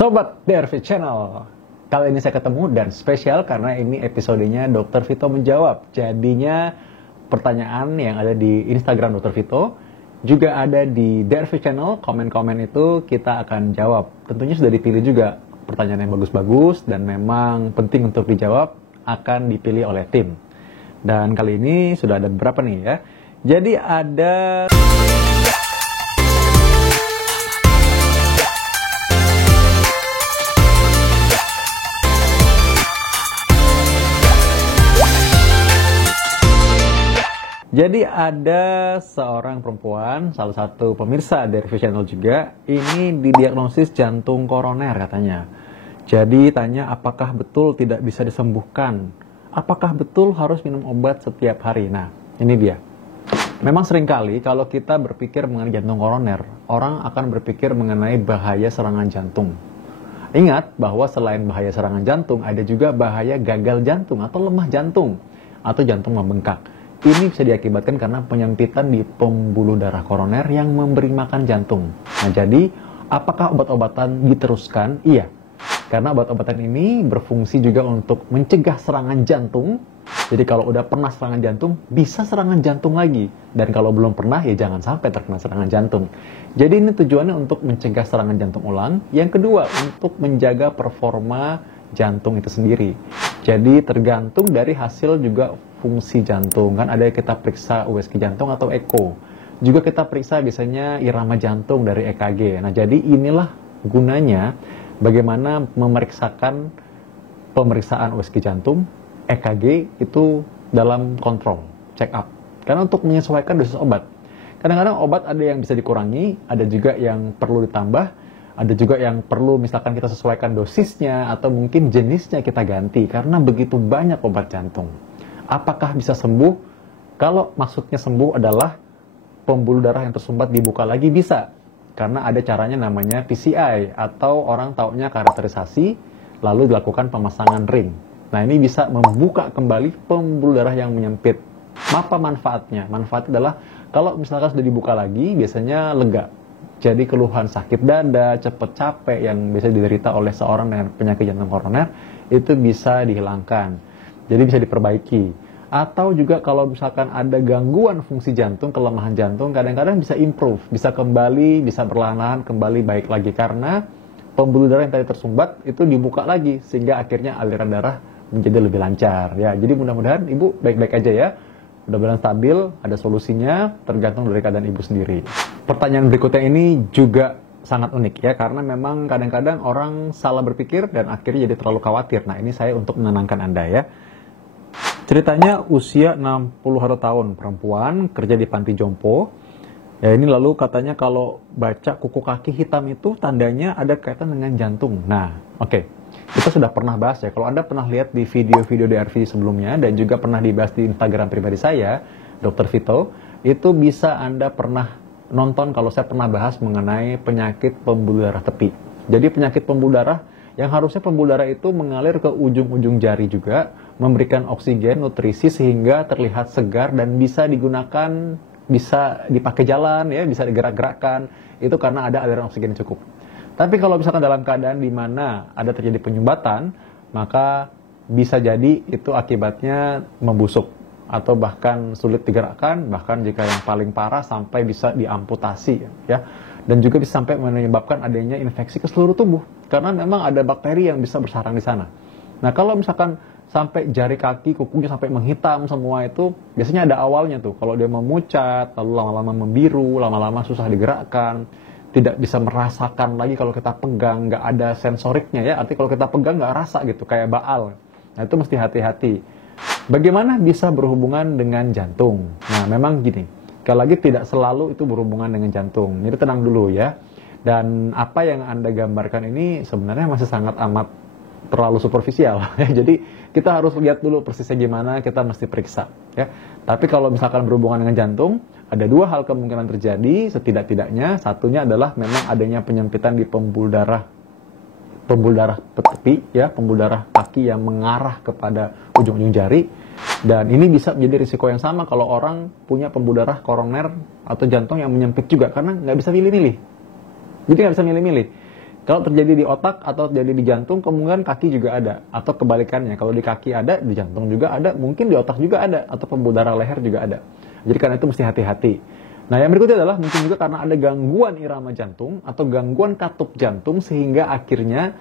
Sobat DRV Channel, kali ini saya ketemu dan spesial karena ini episodenya Dr. Vito menjawab. Jadinya pertanyaan yang ada di Instagram Dr. Vito juga ada di DRV Channel, komen-komen itu kita akan jawab. Tentunya sudah dipilih juga pertanyaan yang bagus-bagus dan memang penting untuk dijawab akan dipilih oleh tim. Dan kali ini sudah ada beberapa nih ya. Jadi ada seorang perempuan, salah satu pemirsa dari Channel juga, ini didiagnosis jantung koroner katanya. Jadi tanya apakah betul tidak bisa disembuhkan? Apakah betul harus minum obat setiap hari? Nah, ini dia. Memang seringkali kalau kita berpikir mengenai jantung koroner, orang akan berpikir mengenai bahaya serangan jantung. Ingat bahwa selain bahaya serangan jantung, ada juga bahaya gagal jantung atau lemah jantung atau jantung membengkak. Ini bisa diakibatkan karena penyempitan di pembuluh darah koroner yang memberi makan jantung. Nah, jadi apakah obat-obatan diteruskan? Iya. Karena obat-obatan ini berfungsi juga untuk mencegah serangan jantung. Jadi kalau udah pernah serangan jantung, bisa serangan jantung lagi. Dan kalau belum pernah, ya jangan sampai terkena serangan jantung. Jadi ini tujuannya untuk mencegah serangan jantung ulang. Yang kedua, untuk menjaga performa jantung itu sendiri. Jadi tergantung dari hasil juga fungsi jantung. Kan ada yang kita periksa USG jantung atau echo. Juga kita periksa biasanya irama jantung dari EKG. Nah, jadi inilah gunanya bagaimana memeriksakan pemeriksaan USG jantung, EKG itu dalam kontrol, check up. Karena untuk menyesuaikan dosis obat. Kadang-kadang obat ada yang bisa dikurangi, ada juga yang perlu ditambah, ada juga yang perlu misalkan kita sesuaikan dosisnya atau mungkin jenisnya kita ganti karena begitu banyak obat jantung. Apakah bisa sembuh? Kalau maksudnya sembuh adalah pembuluh darah yang tersumbat dibuka lagi, bisa. Karena ada caranya namanya PCI atau orang taunya kateterisasi, lalu dilakukan pemasangan ring. Nah, ini bisa membuka kembali pembuluh darah yang menyempit. Apa manfaatnya? Manfaatnya adalah kalau misalkan sudah dibuka lagi, biasanya lega. Jadi keluhan sakit dada, cepat capek yang biasa diderita oleh seorang dengan penyakit jantung koroner, itu bisa dihilangkan. Jadi bisa diperbaiki. Atau juga kalau misalkan ada gangguan fungsi jantung, kelemahan jantung, kadang-kadang bisa improve, bisa kembali, bisa perlahan-lahan kembali baik lagi. Karena pembuluh darah yang tadi tersumbat itu dibuka lagi, sehingga akhirnya aliran darah menjadi lebih lancar. Ya, jadi mudah-mudahan ibu baik-baik aja ya. Mudah-mudahan stabil, ada solusinya, tergantung dari keadaan ibu sendiri. Pertanyaan berikutnya ini juga sangat unik ya, karena memang kadang-kadang orang salah berpikir dan akhirnya jadi terlalu khawatir. Nah, ini saya untuk menenangkan Anda ya. Ceritanya usia 61 tahun, perempuan, kerja di panti jompo. Ya, ini lalu katanya kalau baca kuku kaki hitam itu tandanya ada kaitan dengan jantung. Nah, oke. Kita sudah pernah bahas ya. Kalau Anda pernah lihat di video-video DRV sebelumnya dan juga pernah dibahas di Instagram pribadi saya, Dr. Vito, itu bisa Anda pernah nonton kalau saya pernah bahas mengenai penyakit pembuluh darah tepi. Jadi penyakit pembuluh darah yang harusnya pembuluh darah itu mengalir ke ujung-ujung jari juga, memberikan oksigen, nutrisi sehingga terlihat segar dan bisa digunakan, bisa dipakai jalan ya, bisa digerak-gerakkan. Itu karena ada aliran oksigen yang cukup. Tapi kalau misalkan dalam keadaan di mana ada terjadi penyumbatan, maka bisa jadi itu akibatnya membusuk atau bahkan sulit digerakkan, bahkan jika yang paling parah sampai bisa diamputasi ya. Dan juga bisa sampai menyebabkan adanya infeksi ke seluruh tubuh karena memang ada bakteri yang bisa bersarang di sana. Nah, kalau misalkan sampai jari kaki, kukunya sampai menghitam semua itu, biasanya ada awalnya tuh. Kalau dia memucat, lalu lama-lama membiru, lama-lama susah digerakkan, tidak bisa merasakan lagi kalau kita pegang, nggak ada sensoriknya ya, artinya kalau kita pegang nggak rasa gitu, kayak baal. Nah, itu mesti hati-hati. Bagaimana bisa berhubungan dengan jantung? Nah, memang gini, sekali lagi tidak selalu itu berhubungan dengan jantung. Jadi tenang dulu ya. Dan apa yang Anda gambarkan ini sebenarnya masih sangat amat terlalu superficial. Jadi kita harus lihat dulu persisnya gimana, kita mesti periksa. Ya. Tapi kalau misalkan berhubungan dengan jantung, ada dua hal kemungkinan terjadi setidak-tidaknya. Satunya adalah memang adanya penyempitan di pembuluh darah tepi, ya, pembuluh darah kaki yang mengarah kepada ujung-ujung jari. Dan ini bisa menjadi risiko yang sama kalau orang punya pembuluh darah koroner atau jantung yang menyempit juga, karena nggak bisa milih-milih. Jadi nggak bisa milih-milih. Kalau terjadi di otak atau terjadi di jantung, kemungkinan kaki juga ada. Atau kebalikannya, kalau di kaki ada, di jantung juga ada, mungkin di otak juga ada, atau pembuluh darah leher juga ada. Jadi karena itu mesti hati-hati. Nah, yang berikutnya adalah mungkin juga karena ada gangguan irama jantung atau gangguan katup jantung, sehingga akhirnya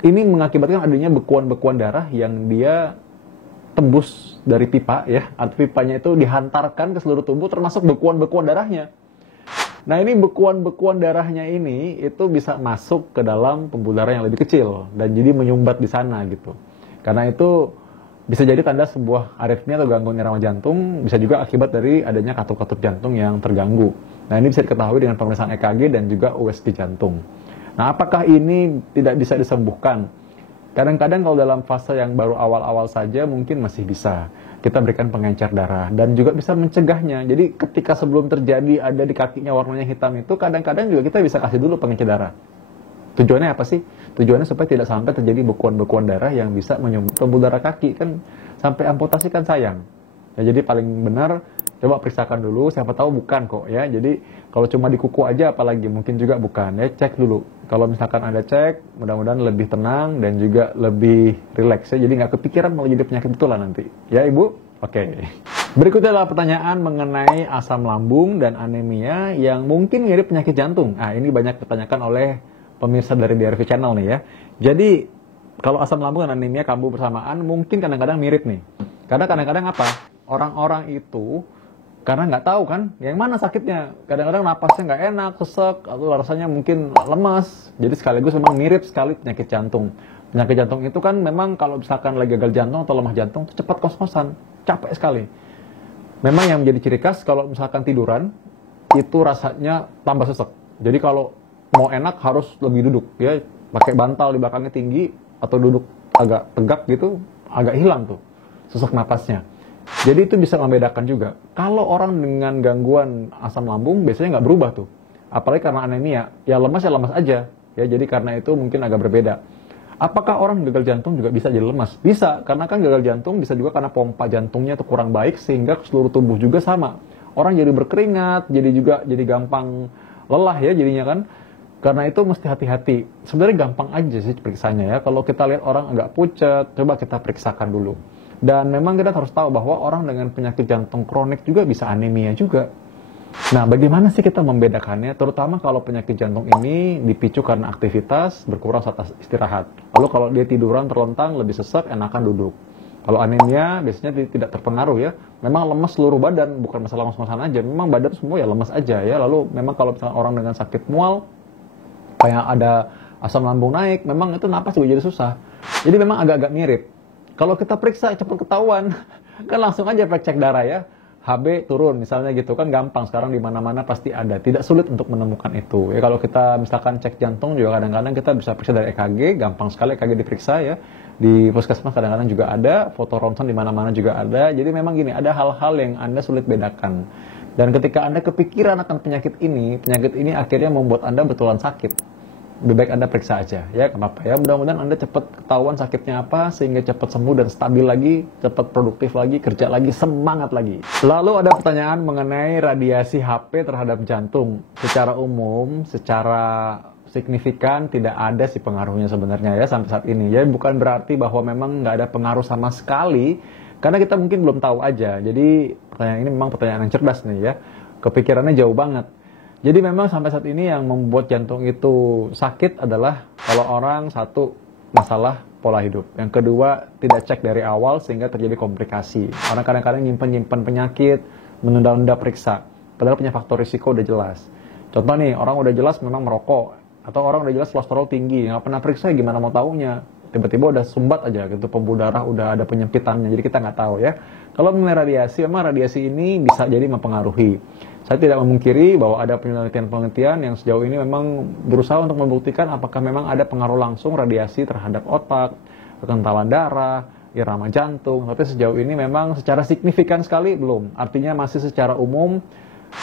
ini mengakibatkan adanya bekuan-bekuan darah yang dia tembus dari pipa ya, atau pipanya itu dihantarkan ke seluruh tubuh termasuk bekuan-bekuan darahnya. Nah, ini bekuan-bekuan darahnya ini itu bisa masuk ke dalam pembuluh darah yang lebih kecil dan jadi menyumbat di sana gitu. Karena itu bisa jadi tanda sebuah aritmia atau gangguan irama jantung, bisa juga akibat dari adanya katup-katup jantung yang terganggu. Nah, ini bisa diketahui dengan pemeriksaan EKG dan juga USG jantung. Nah, apakah ini tidak bisa disembuhkan? Kadang-kadang kalau dalam fase yang baru awal-awal saja mungkin masih bisa kita berikan pengencer darah dan juga bisa mencegahnya. Jadi ketika sebelum terjadi ada di kakinya warnanya hitam itu, kadang-kadang juga kita bisa kasih dulu pengencer darah. Tujuannya apa sih? Tujuannya supaya tidak sampai terjadi bekuan-bekuan darah yang bisa menyumbat pembuluh darah kaki, kan sampai amputasi kan sayang. Ya, jadi paling benar coba periksakan dulu, siapa tahu bukan kok ya. Jadi kalau cuma di kuku aja apalagi mungkin juga bukan ya, cek dulu. Kalau misalkan ada cek, mudah-mudahan lebih tenang dan juga lebih rileks ya. Jadi nggak kepikiran mau jadi penyakit betulan nanti. Ya Ibu? Oke. Berikutnya adalah pertanyaan mengenai asam lambung dan anemia yang mungkin mirip penyakit jantung. Nah, ini banyak ditanyakan oleh pemirsa dari DRV Channel nih ya. Jadi kalau asam lambung dan anemia kambuh bersamaan mungkin kadang-kadang mirip nih. Karena kadang-kadang apa? Orang-orang itu karena nggak tahu kan yang mana sakitnya. Kadang-kadang napasnya nggak enak, sesek, atau rasanya mungkin lemas. Jadi sekaligus memang mirip sekali penyakit jantung. Penyakit jantung itu kan memang kalau misalkan lagi gagal jantung atau lemah jantung itu cepat kos-kosan, capek sekali. Memang yang menjadi ciri khas kalau misalkan tiduran itu rasanya tambah sesek. Jadi kalau mau enak harus lebih duduk ya, pakai bantal di belakangnya tinggi atau duduk agak tegak gitu, agak hilang tuh sesek napasnya. Jadi itu bisa membedakan juga. Kalau orang dengan gangguan asam lambung biasanya nggak berubah tuh. Apalagi karena anemia, ya lemas aja. Ya, jadi karena itu mungkin agak berbeda. Apakah orang gagal jantung juga bisa jadi lemas? Bisa, karena kan gagal jantung bisa juga karena pompa jantungnya itu kurang baik sehingga seluruh tubuh juga sama. Orang jadi berkeringat, jadi gampang lelah ya jadinya kan. Karena itu mesti hati-hati. Sebenarnya gampang aja sih periksanya ya. Kalau kita lihat orang agak pucat, coba kita periksakan dulu. Dan memang kita harus tahu bahwa orang dengan penyakit jantung kronik juga bisa anemia juga. Nah, bagaimana sih kita membedakannya? Terutama kalau penyakit jantung ini dipicu karena aktivitas berkurang saat istirahat. Lalu kalau dia tiduran terlentang, lebih sesek, enakan duduk. Kalau anemia biasanya tidak terpengaruh ya. Memang lemas seluruh badan, bukan masalah lemas-lemasan aja. Memang badan semua ya lemas aja ya. Lalu memang kalau misalnya orang dengan sakit mual, kayak ada asam lambung naik, memang itu napas juga jadi susah. Jadi memang agak-agak mirip. Kalau kita periksa cepat ketahuan, kan langsung aja cek darah ya. HB turun misalnya gitu kan gampang, sekarang di mana-mana pasti ada. Tidak sulit untuk menemukan itu. Ya kalau kita misalkan cek jantung juga kadang-kadang kita bisa periksa dari EKG, gampang sekali EKG diperiksa ya. Di puskesmas kadang-kadang juga ada, foto ronsen di mana-mana juga ada. Jadi memang gini, ada hal-hal yang Anda sulit bedakan. Dan ketika Anda kepikiran akan penyakit ini akhirnya membuat Anda betulan sakit. Lebih baik Anda periksa aja ya, kenapa ya, mudah-mudahan Anda cepat ketahuan sakitnya apa sehingga cepat sembuh dan stabil lagi, cepat produktif lagi, kerja lagi, semangat lagi. Lalu ada pertanyaan mengenai radiasi HP terhadap jantung. Secara umum, secara signifikan tidak ada sih pengaruhnya sebenarnya ya sampai saat ini. Jadi bukan berarti bahwa memang nggak ada pengaruh sama sekali, karena kita mungkin belum tahu aja. Jadi pertanyaan ini memang pertanyaan yang cerdas nih ya, kepikirannya jauh banget. Jadi memang sampai saat ini yang membuat jantung itu sakit adalah kalau orang satu masalah pola hidup, yang kedua tidak cek dari awal sehingga terjadi komplikasi. Orang kadang-kadang nyimpen penyakit, menunda-nunda periksa, padahal punya faktor risiko udah jelas. Contoh nih, orang udah jelas memang merokok, atau orang udah jelas kolesterol tinggi, nggak pernah periksa gimana mau taunya. Tiba-tiba udah sumbat aja gitu, pembuluh darah udah ada penyempitannya, jadi kita nggak tahu ya. Kalau mengenai radiasi, memang radiasi ini bisa jadi mempengaruhi. Saya tidak memungkiri bahwa ada penelitian-penelitian yang sejauh ini memang berusaha untuk membuktikan apakah memang ada pengaruh langsung radiasi terhadap otak, kekentalan darah, irama jantung. Tapi sejauh ini memang secara signifikan sekali belum. Artinya masih secara umum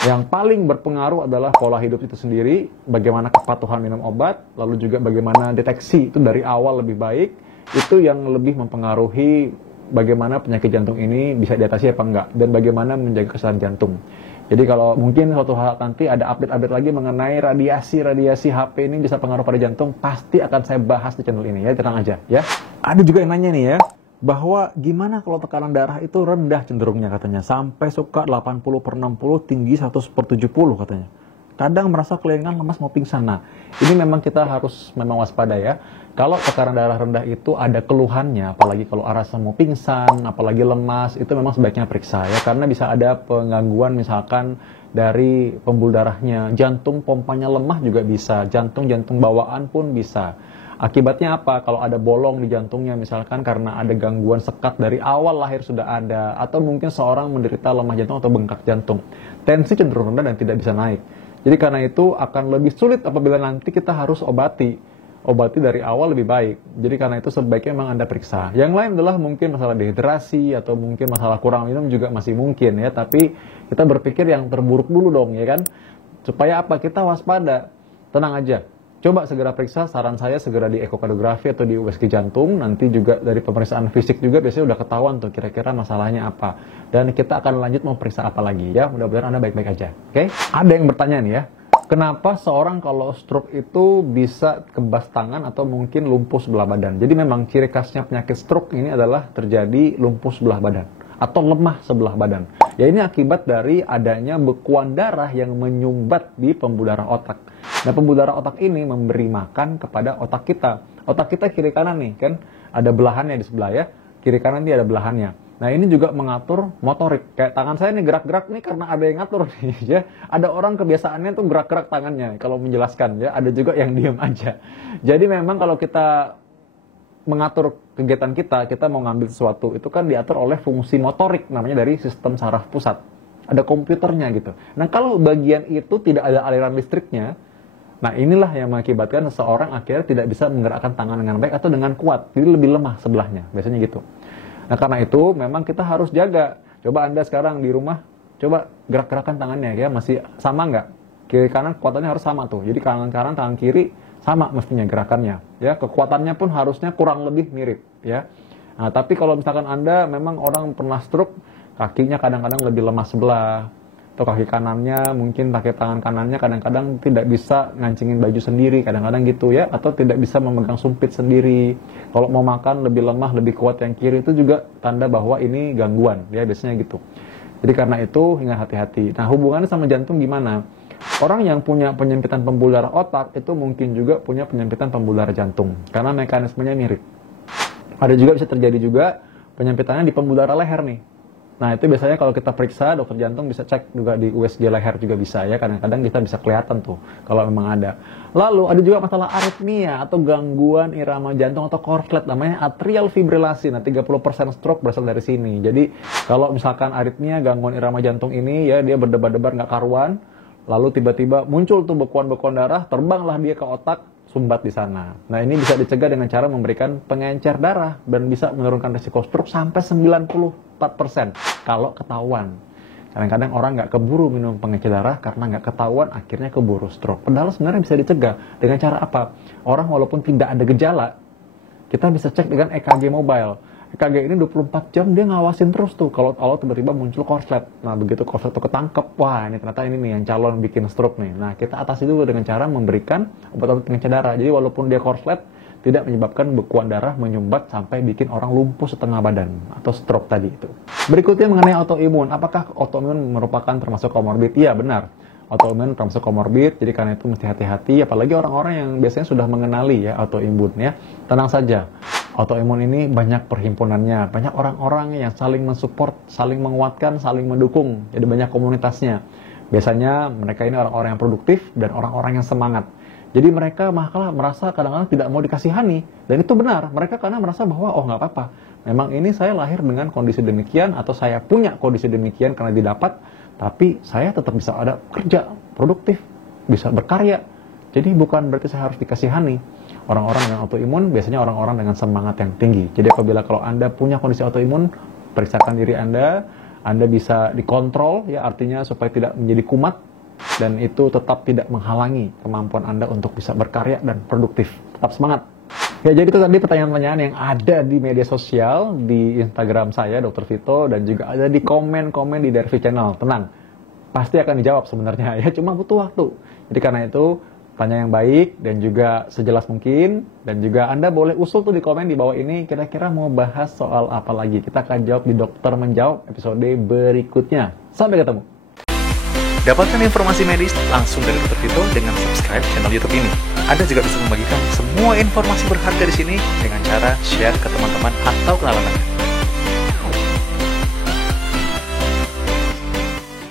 yang paling berpengaruh adalah pola hidup itu sendiri, bagaimana kepatuhan minum obat, lalu juga bagaimana deteksi itu dari awal lebih baik, itu yang lebih mempengaruhi bagaimana penyakit jantung ini bisa diatasi apa enggak, dan bagaimana menjaga kesehatan jantung. Jadi kalau mungkin suatu saat nanti ada update-update lagi mengenai radiasi HP ini bisa pengaruh pada jantung, pasti akan saya bahas di channel ini ya, tenang aja ya. Ada juga yang nanya nih ya, bahwa gimana kalau tekanan darah itu rendah cenderungnya katanya, sampai suka 80/60, tinggi 100/70 katanya. Kadang merasa kelainan, lemas, mau pingsan. Nah, ini memang kita harus memang waspada ya. Kalau tekanan darah rendah itu ada keluhannya, apalagi kalau rasa mau pingsan, apalagi lemas, itu memang sebaiknya periksa ya. Karena bisa ada penggangguan misalkan dari pembuluh darahnya, jantung pompanya lemah juga bisa, jantung bawaan pun bisa. Akibatnya apa? Kalau ada bolong di jantungnya misalkan karena ada gangguan sekat dari awal lahir sudah ada, atau mungkin seorang menderita lemah jantung atau bengkak jantung, tensi cenderung rendah dan tidak bisa naik. Jadi karena itu akan lebih sulit apabila nanti kita harus obati dari awal lebih baik. Jadi karena itu sebaiknya memang Anda periksa. Yang lain adalah mungkin masalah dehidrasi atau mungkin masalah kurang minum juga masih mungkin ya. Tapi kita berpikir yang terburuk dulu dong ya kan. Supaya apa? Kita waspada. Tenang aja. Coba segera periksa, saran saya segera di ekokardiografi atau di USG jantung. Nanti juga dari pemeriksaan fisik juga biasanya udah ketahuan tuh kira-kira masalahnya apa. Dan kita akan lanjut mau periksa apa lagi ya. Mudah-mudahan Anda baik-baik aja. Oke? Ada yang bertanya nih ya. Kenapa seorang kalau stroke itu bisa kebas tangan atau mungkin lumpuh sebelah badan? Jadi memang ciri khasnya penyakit stroke ini adalah terjadi lumpuh sebelah badan atau lemah sebelah badan. Ya ini akibat dari adanya bekuan darah yang menyumbat di pembuluh darah otak. Nah, pembuluh darah otak ini memberi makan kepada otak kita. Otak kita kiri kanan nih, kan ada belahannya di sebelah ya. Kiri kanan ini ada belahannya. Nah, ini juga mengatur motorik. Kayak tangan saya nih gerak-gerak nih karena ada yang ngatur nih ya. Ada orang kebiasaannya tuh gerak-gerak tangannya kalau menjelaskan ya. Ada juga yang diam aja. Jadi memang kalau kita mengatur kegiatan kita mau ngambil sesuatu, itu kan diatur oleh fungsi motorik namanya dari sistem saraf pusat. Ada komputernya gitu. Nah, kalau bagian itu tidak ada aliran listriknya, nah inilah yang mengakibatkan seseorang akhirnya tidak bisa menggerakkan tangan dengan baik atau dengan kuat. Jadi lebih lemah sebelahnya, biasanya gitu. Nah, karena itu memang kita harus jaga. Coba Anda sekarang di rumah, coba gerak-gerakan tangannya ya, masih sama nggak? Kiri kanan kekuatannya harus sama tuh. Jadi kanan kanan, tangan kiri sama mestinya gerakannya. Ya, kekuatannya pun harusnya kurang lebih mirip ya. Nah, tapi kalau misalkan Anda memang orang pernah stroke, kakinya kadang-kadang lebih lemah sebelah, atau kaki kanannya mungkin pakai tangan kanannya kadang-kadang tidak bisa ngancingin baju sendiri, kadang-kadang gitu ya, atau tidak bisa memegang sumpit sendiri. Kalau mau makan lebih lemah, lebih kuat yang kiri, itu juga tanda bahwa ini gangguan ya, biasanya gitu. Jadi karena itu ingat hati-hati. Nah, hubungannya sama jantung gimana? Orang yang punya penyempitan pembuluh darah otak itu mungkin juga punya penyempitan pembuluh darah jantung karena mekanismenya mirip. Ada juga bisa terjadi juga penyempitannya di pembuluh darah leher nih. Nah, itu biasanya kalau kita periksa, dokter jantung bisa cek juga di USG leher juga bisa ya. Kadang-kadang kita bisa kelihatan tuh kalau memang ada. Lalu ada juga masalah aritmia atau gangguan irama jantung atau korslet, namanya atrial fibrilasi. Nah, 30% stroke berasal dari sini. Jadi kalau misalkan aritmia, gangguan irama jantung ini ya, dia berdebar-debar nggak karuan, lalu tiba-tiba muncul tuh bekuan-bekuan darah, terbanglah dia ke otak, sumbat di sana. Nah, ini bisa dicegah dengan cara memberikan pengencer darah dan bisa menurunkan risiko stroke sampai 94% kalau ketahuan. Kadang-kadang orang nggak keburu minum pengencer darah karena nggak ketahuan, akhirnya keburu stroke. Padahal sebenarnya bisa dicegah dengan cara apa? Orang walaupun tidak ada gejala, kita bisa cek dengan EKG mobile. EKG ini 24 jam dia ngawasin terus tuh kalau tiba-tiba muncul korslet. Nah, begitu korslet tuh ketangkep, wah ini ternyata ini nih yang calon bikin stroke nih. Nah, kita atasi dulu dengan cara memberikan obat-obat pengencer darah. Jadi walaupun dia korslet, tidak menyebabkan bekuan darah menyumbat sampai bikin orang lumpuh setengah badan atau stroke tadi itu. Berikutnya mengenai autoimun. Apakah autoimun merupakan termasuk komorbid? Iya, benar. Autoimun termasuk komorbid, jadi karena itu mesti hati-hati, apalagi orang-orang yang biasanya sudah mengenali ya autoimun ya. Tenang saja. Autoimun ini banyak perhimpunannya, banyak orang-orang yang saling mensupport, saling menguatkan, saling mendukung. Jadi banyak komunitasnya. Biasanya mereka ini orang-orang yang produktif dan orang-orang yang semangat. Jadi mereka malah merasa kadang-kadang tidak mau dikasihani. Dan itu benar, mereka karena merasa bahwa oh nggak apa-apa. Memang ini saya lahir dengan kondisi demikian atau saya punya kondisi demikian karena didapat, tapi saya tetap bisa ada kerja, produktif, bisa berkarya. Jadi bukan berarti saya harus dikasihani. Orang-orang dengan autoimun biasanya orang-orang dengan semangat yang tinggi. Jadi apabila kalau Anda punya kondisi autoimun, periksakan diri Anda bisa dikontrol ya, artinya supaya tidak menjadi kumat dan itu tetap tidak menghalangi kemampuan Anda untuk bisa berkarya dan produktif. Tetap semangat. Ya, jadi itu tadi pertanyaan-pertanyaan yang ada di media sosial, di Instagram saya Dr. Vito, dan juga ada di komen-komen di Dervi Channel. Tenang, pasti akan dijawab sebenarnya, ya cuma butuh waktu. Jadi karena itu, tanya yang baik dan juga sejelas mungkin, dan juga Anda boleh usul tuh di komen di bawah ini, kira-kira mau bahas soal apa lagi. Kita akan jawab di Dokter Menjawab episode berikutnya. Sampai ketemu. Dapatkan informasi medis langsung dari Dr. Vito dengan subscribe channel YouTube ini. Anda juga bisa membagikan semua informasi berharga di sini dengan cara share ke teman-teman atau kenalan Anda.